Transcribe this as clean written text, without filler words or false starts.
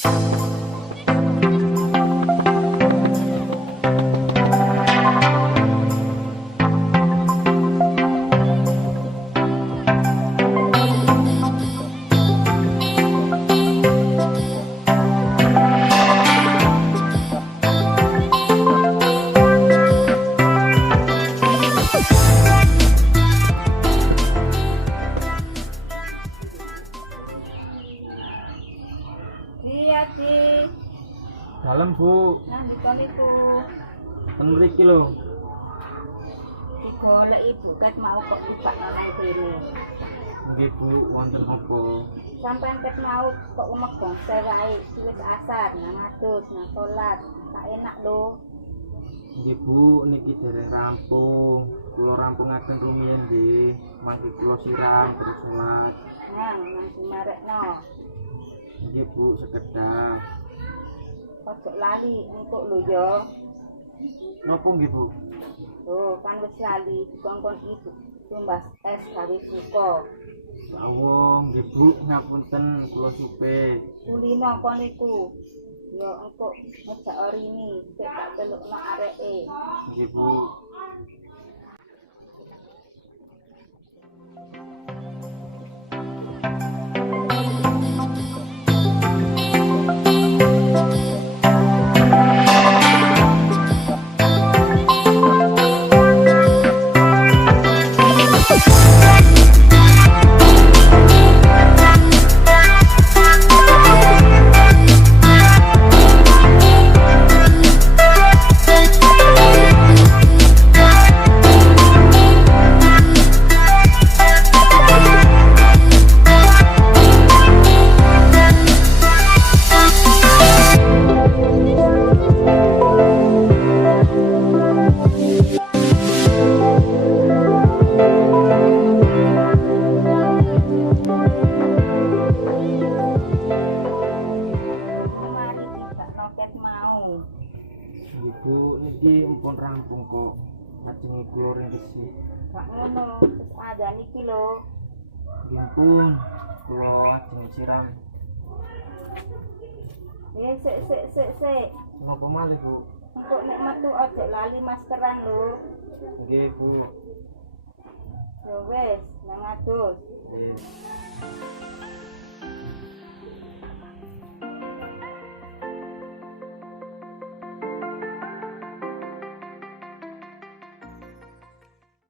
Iya, Di. Dalam, Bu. Nah, dikon itu. Ten mriki lho. Digolek ibu ket mau kok ipak nang kene. Nggih, Bu, wonten apa? Sampeyan ket mau kok umegong sewae wis asar nang adus nang salat. Tak enak lho. Nggih, Bu, niki dereng rampung. Kula rampungaken rumiyin nggih. Mangke kula siram terus salat. Nang dimarekno. Nggih, Bu, sekedhap. Ojo lali entuk lho ya. Napa nggih, Bu? Oh, kan wis lali dikongkon ibu. Tumbas es gawe buka. Sawung, nggih, Bu, ngapunten kula supe. Kulino kon iku. Ya engko ngejak orini, sik tak telukno areke. Nggih, Bu. Mari kita roket mau. Nggih, Bu, niki empun rampung kok. Lajeng kula ring resik. Gak ngono, wis ada niki lho. Nggih, pun kula lajeng siram. Sik. Napa malih, Bu? Engko nek metu aja lali maskeran lho. Nggih, Bu. Ya wis, nang adus. Nggih.